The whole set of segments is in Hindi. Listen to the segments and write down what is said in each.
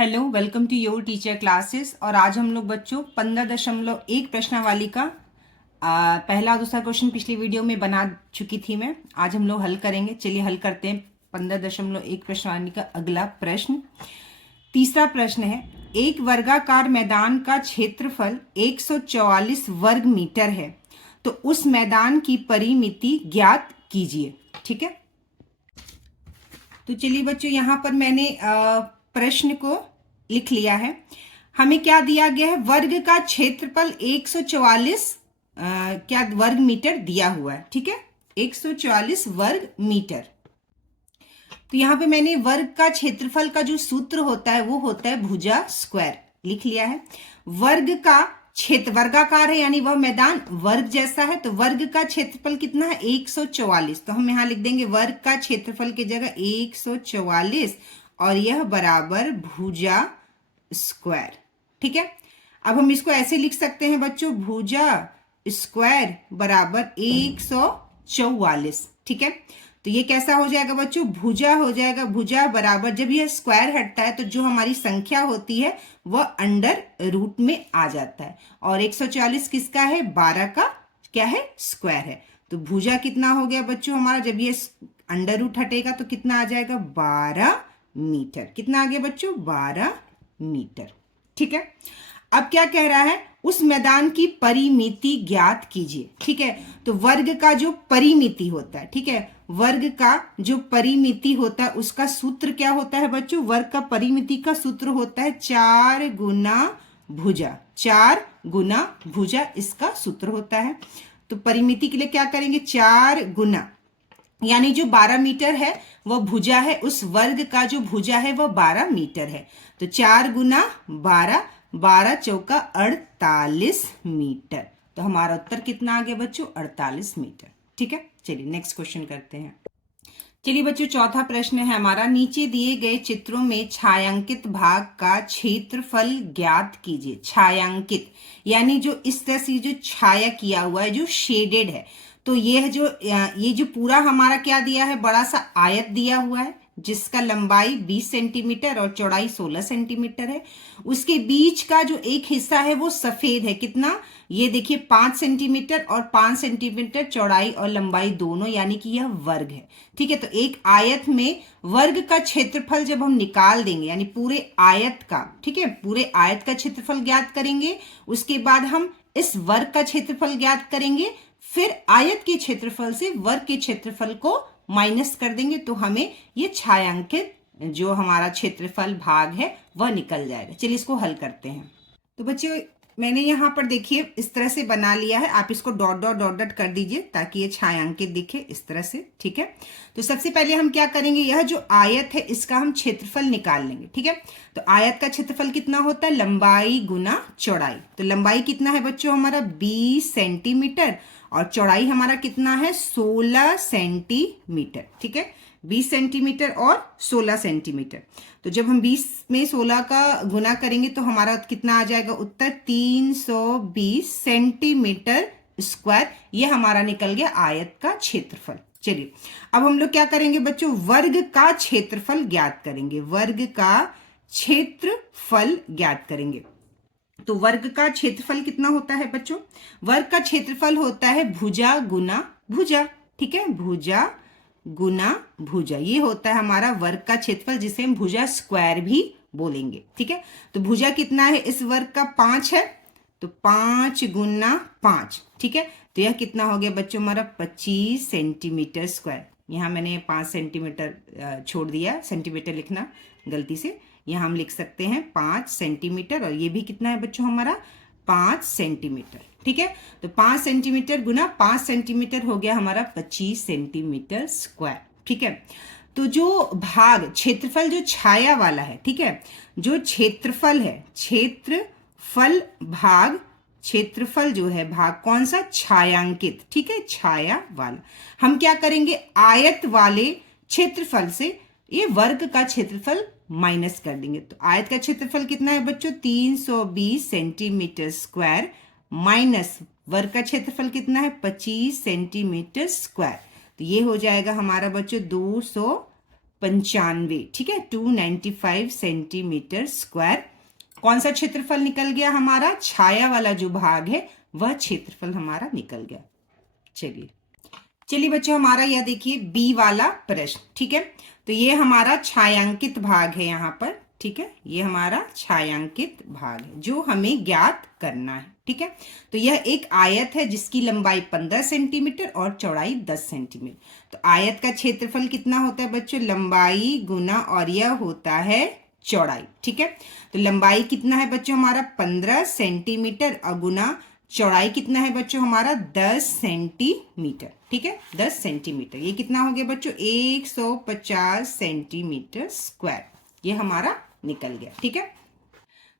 Hello, welcome to your teacher classes. और आज हम लोग बच्चों 15.1 प्रश्नावली का पहला और दूसरा क्वेश्चन पिछली वीडियो में बना चुकी थी मैं। आज हम लोग हल करेंगे। चलिए हल करते हैं 15.1 प्रश्नावली का अगला प्रश्न। तीसरा प्रश्न है, एक वर्गाकार मैदान का क्षेत्रफल 144 वर्ग मीटर है, तो उस मैदान की परिमिति ज्ञात कीजिए। ठीक है, तो चलिए बच्चों, यहाँ पर मैंने प्रश्न को लिख लिया है। हमें क्या दिया गया है? वर्ग का क्षेत्रफल 144 क्या वर्ग मीटर दिया हुआ है। ठीक है, 144 वर्ग मीटर। तो यहाँ पे मैंने वर्ग का क्षेत्रफल का जो सूत्र होता है वो होता है भुजा स्क्वायर, लिख लिया है। वर्ग का क्षेत्र, वर्गाकार है यानी वह मैदान वर्ग जैसा है, तो वर्ग का क्षेत्रफल कितना है? 144। तो हम यहाँ लिख देंगे वर्ग का क्षेत्रफल की जगह 144 और यह बराबर भुजा स्क्वायर। ठीक है, अब हम इसको ऐसे लिख सकते हैं बच्चों, भुजा स्क्वायर बराबर 144। ठीक है, तो ये कैसा हो जाएगा बच्चों? भुजा हो जाएगा। भुजा बराबर, जब यह स्क्वायर हटता है तो जो हमारी संख्या होती है वह अंडर रूट में आ जाता है। और 140 किसका है? 12 का क्या है? स्क्वायर है। तो भुजा कितना हो गया बच्चों हमारा? जब ये अंडर रूट हटेगा तो कितना आ जाएगा? 12 मीटर। कितना आ गया बच्चों? 12 मीटर। ठीक है, अब क्या कह रहा है? उस मैदान की परिमिति ज्ञात कीजिए। ठीक है, तो वर्ग का जो परिमिति होता है, ठीक है, वर्ग का जो परिमिति होता है उसका सूत्र क्या होता है बच्चों? वर्ग का परिमिति का सूत्र होता है 4 गुना भुजा। 4 गुना भुजा इसका सूत्र होता है। तो परिमिति के लिए क्या करेंगे? 4 गुना, यानी जो 12 मीटर है वह भुजा है, उस वर्ग का जो भुजा है वह 12 मीटर है। तो 4 गुना 12, 12 चौका 48 मीटर। तो हमारा उत्तर कितना आ गया बच्चों? 48 मीटर। ठीक है, चलिए नेक्स्ट क्वेश्चन करते हैं। चलिए बच्चों, चौथा प्रश्न है हमारा, नीचे दिए गए चित्रों में छायांकित भाग का क्षेत्रफल ज्ञात कीजिए। छायांकित यानी जो इस तरह से जो छाया किया हुआ है, जो शेडेड है। तो ये जो पूरा हमारा क्या दिया है? बड़ा सा आयत दिया हुआ है जिसका लंबाई 20 सेंटीमीटर और चौड़ाई 16 सेंटीमीटर है। उसके बीच का जो एक हिस्सा है वो सफेद है। कितना? ये देखिए 5 सेंटीमीटर और 5 सेंटीमीटर चौड़ाई और लंबाई दोनों, यानी कि यह वर्ग है। ठीक है, तो एक आयत में वर्ग का क्षेत्रफल जब हम निकाल देंगे, यानी पूरे आयत का, ठीक है, पूरे आयत का क्षेत्रफल ज्ञात करेंगे, उसके बाद हम इस वर्ग का क्षेत्रफल ज्ञात करेंगे, फिर आयत के क्षेत्रफल से वर्ग के क्षेत्रफल को माइनस कर देंगे, तो हमें ये छायांकित जो हमारा क्षेत्रफल भाग है वह निकल जाएगा। चलिए इसको हल करते हैं। तो बच्चों, मैंने यहाँ पर देखिए इस तरह से बना लिया है। आप इसको डॉट डॉट डॉट डॉट कर दीजिए ताकि ये छायांकित दिखे इस तरह से। ठीक है, तो सबसे पहले हम क्या करेंगे? यह जो आयत है इसका हम क्षेत्रफल निकाल लेंगे। ठीक है, तो आयत का क्षेत्रफल कितना होता है? लंबाई गुना चौड़ाई। तो लंबाई कितना है बच्चों हमारा? 20 सेंटीमीटर और चौड़ाई हमारा कितना है? 16 सेंटीमीटर। ठीक है, 20 सेंटीमीटर और 16 सेंटीमीटर। तो जब हम 20 में 16 का गुना करेंगे तो हमारा कितना आ जाएगा उत्तर? 320 सेंटीमीटर स्क्वायर। ये हमारा निकल गया आयत का क्षेत्रफल। चलिए अब हम लोग क्या करेंगे बच्चों? वर्ग का क्षेत्रफल ज्ञात करेंगे। वर्ग का क्षेत्रफल ज्ञात करेंगे। तो वर्ग का क्षेत्रफल कितना होता है बच्चों? वर्ग का क्षेत्रफल होता है भुजा गुना भुजा। ठीक है, भुजा गुना भुजा, ये होता है हमारा वर्ग का क्षेत्रफल, जिसे हम भुजा स्क्वायर भी बोलेंगे। ठीक है, तो भुजा कितना है इस वर्ग का? 5 है, तो 5 गुना 5। ठीक है, तो यह कितना हो गया बच्चों हमारा? 25 सेंटीमीटर स्क्वायर। यहाँ मैंने 5 सेंटीमीटर छोड़ दिया, सेंटीमीटर लिखना गलती से। यहाँ हम लिख सकते हैं 5 सेंटीमीटर, और ये भी कितना है बच्चों हमारा? 5 सेंटीमीटर। ठीक है, तो 5 सेंटीमीटर गुना 5 सेंटीमीटर हो गया हमारा 25 सेंटीमीटर स्क्वायर। ठीक है, तो जो भाग क्षेत्रफल जो छाया वाला है, ठीक है, जो क्षेत्रफल है, क्षेत्रफल भाग, क्षेत्रफल जो है भाग कौन सा? छायांकित। ठीक है, छाया वाला। हम क्या करेंगे? आयत वाले क्षेत्रफल से ये वर्ग का क्षेत्रफल माइनस कर देंगे। तो आयत का क्षेत्रफल कितना है बच्चों? 320 सेंटीमीटर स्क्वायर माइनस वर्ग का क्षेत्रफल कितना है? 25 सेंटीमीटर स्क्वायर। तो ये हो जाएगा हमारा बच्चों 295, ठीक है, 295 सेंटीमीटर स्क्वायर। कौन सा क्षेत्रफल निकल गया हमारा? छाया वाला जो भाग है वह क्षेत्रफल हमारा निकल गया। चलिए बच्चों, हमारा यह देखिए बी वाला प्रश्न, ठीक है। तो ये हमारा छायांकित भाग है यहाँ पर, ठीक है, ये हमारा छायांकित भाग है जो हमें ज्ञात करना है, ठीक है। तो यह एक आयत है जिसकी लंबाई 15 सेंटीमीटर और चौड़ाई 10 सेंटीमीटर। तो आयत का क्षेत्रफल कितना होता है बच्चों? लंबाई गुना और यह होता है चौड़ाई, ठीक है। तो लंबाई कितना है बच्चों हमारा? 15 सेंटीमीटर और गुना चौड़ाई कितना है बच्चों हमारा? 10 सेंटीमीटर, ठीक है, 10 सेंटीमीटर। ये कितना हो गया बच्चों? 150 सेंटीमीटर स्क्वायर, ये हमारा निकल गया, ठीक है।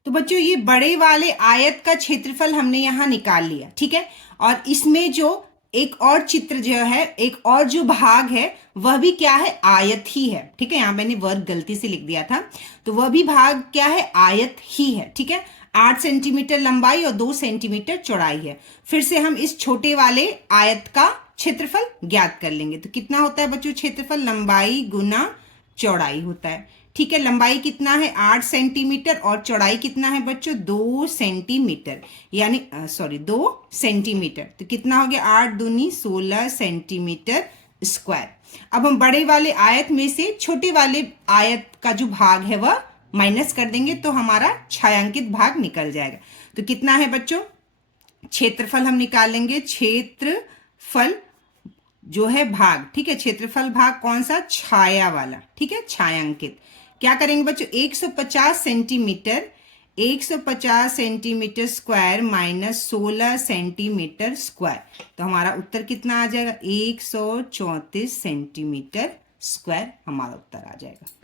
तो बच्चों ये बड़े वाले आयत का क्षेत्रफल हमने यहाँ निकाल लिया, ठीक है। और इसमें जो एक और चित्र जो है, एक और जो भाग है वह भी क्या है? आयत ही है, ठीक है। यहाँ मैंने वर्ग गलती से लिख दिया था, तो वह भी भाग क्या है? आयत ही है, ठीक है। 8 सेंटीमीटर लंबाई और 2 सेंटीमीटर चौड़ाई है। फिर से हम इस छोटे वाले आयत का क्षेत्रफल ज्ञात कर लेंगे। तो कितना होता है बच्चों क्षेत्रफल? लंबाई गुना चौड़ाई होता है, ठीक है। लंबाई कितना है? 8 सेंटीमीटर और चौड़ाई कितना है बच्चों? 2 सेंटीमीटर, यानी 2 सेंटीमीटर। तो कितना हो गया? 8 दूनी 16 सेंटीमीटर स्क्वायर। अब हम बड़े वाले आयत में से छोटे वाले आयत का जो भाग है वह माइनस कर देंगे तो हमारा छायांकित भाग निकल जाएगा। तो कितना है बच्चों? क्षेत्रफल हम निकालेंगे, क्षेत्रफल जो है भाग, ठीक है, क्षेत्रफल भाग कौन सा? छाया वाला, ठीक है, छायांकित। क्या करेंगे बच्चों? 150 centimetre, 150 centimetre square minus 16 centimetre square. तो हमारा उत्तर कितना आ जाएगा? 134 सेंटीमीटर स्क्वायर हमारा उत्तर आ जाएगा।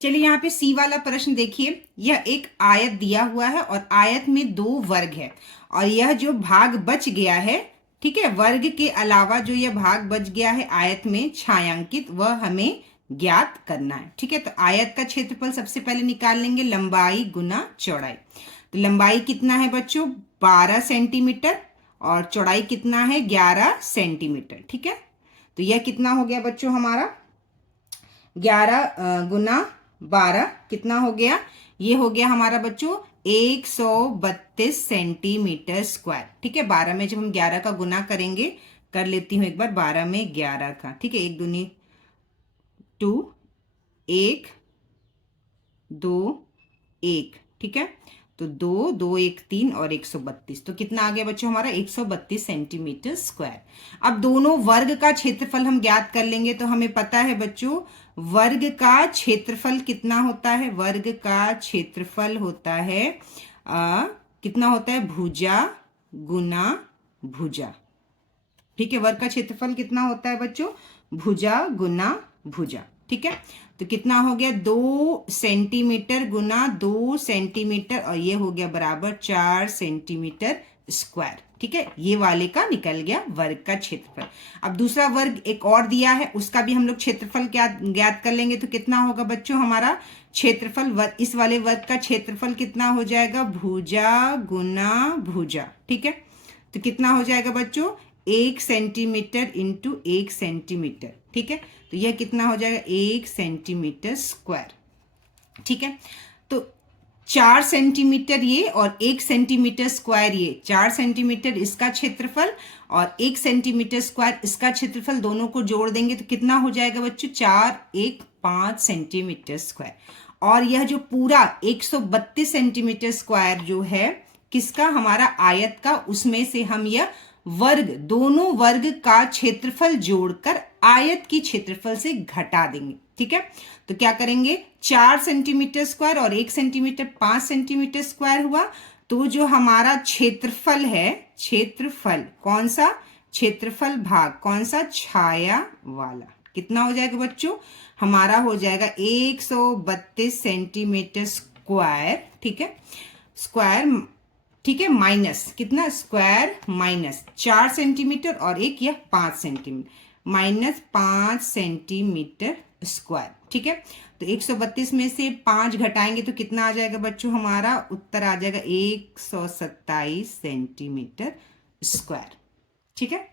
चलिए यहाँ पे सी वाला प्रश्न देखिए। यह एक आयत दिया हुआ है और आयत में 2 वर्ग है और यह जो भाग बच गया है, ठीक है, वर्ग के अलावा जो यह भाग बच गया है आयत में छायांकित, वह हमें ज्ञात करना है, ठीक है। तो आयत का क्षेत्रफल सबसे पहले निकाल लेंगे, लंबाई गुना चौड़ाई। तो लंबाई कितना है बच्चों? 12 सेंटीमीटर और चौड़ाई कितना है? 11 सेंटीमीटर, ठीक है। तो यह कितना हो गया बच्चों हमारा? 11 गुना 12 कितना हो गया? ये हो गया हमारा बच्चों 132 सेंटीमीटर स्क्वायर, ठीक है। 12 में जब हम 11 का गुना करेंगे, कर लेती हूँ एक बार, 12 में 11 का, ठीक है, 1 दूनी 2, 1 2 1, ठीक है। तो 2 2 1 3 और 132, तो कितना आ गया बच्चों हमारा? 132 सेंटीमीटर स्क्वायर। अब दोनों वर्ग का क्षेत्रफल हम ज्ञात कर लेंगे। तो हमें पता है बच्चों वर्ग का क्षेत्रफल कितना होता है? वर्ग का क्षेत्रफल होता है कितना होता है? भुजा गुना भुजा, ठीक है। वर्ग का क्षेत्रफल कितना होता है बच्चों? भुजा गुना भुजा, ठीक है। तो कितना हो गया? 2 सेंटीमीटर गुना 2 सेंटीमीटर और ये हो गया बराबर 4 सेंटीमीटर स्क्वायर, ठीक है। ये वाले का निकल गया वर्ग का क्षेत्रफल। अब दूसरा वर्ग एक और दिया है, उसका भी हम लोग क्षेत्रफल ज्ञात कर लेंगे। तो कितना होगा बच्चों हमारा क्षेत्रफल? इस वाले वर्ग का क्षेत्रफल कितना हो जाएगा? भुजा गुना भुजा, ठीक है। तो कितना हो जाएगा बच्चों? 1 सेंटीमीटर इंटू 1 सेंटीमीटर, ठीक है। तो यह कितना हो जाएगा? 1 सेंटीमीटर स्क्वायर, ठीक है। तो 4 सेंटीमीटर ये और 1 सेंटीमीटर स्क्वायर ये, 4 सेंटीमीटर इसका क्षेत्रफल और 1 सेंटीमीटर स्क्वायर इसका क्षेत्रफल, दोनों को जोड़ देंगे तो कितना हो जाएगा बच्चों? 4 1 5 सेंटीमीटर स्क्वायर। और यह जो पूरा 132 सेंटीमीटर स्क्वायर जो है किसका? हमारा आयत का, उसमें से हम यह वर्ग, दोनों वर्ग का क्षेत्रफल जोड़कर आयत की क्षेत्रफल से घटा देंगे, ठीक है। तो क्या करेंगे? 4 सेंटीमीटर स्क्वायर और 1 सेंटीमीटर 5 सेंटीमीटर स्क्वायर हुआ। तो जो हमारा क्षेत्रफल है, क्षेत्रफल कौन सा? क्षेत्रफल भाग कौन सा? छाया वाला। कितना हो जाएगा बच्चों? हमारा हो जाएगा 132 सेंटीमीटर स्क्वायर, ठीक है, स्क्वायर, ठीक है, माइनस कितना? स्क्वायर माइनस 4 सेंटीमीटर और एक यह 5 सेंटीमीटर, माइनस 5 सेंटीमीटर स्क्वायर, ठीक है। तो 132 में से 5 घटाएंगे तो कितना आ जाएगा बच्चों? हमारा उत्तर आ जाएगा 127 सेंटीमीटर स्क्वायर, ठीक है।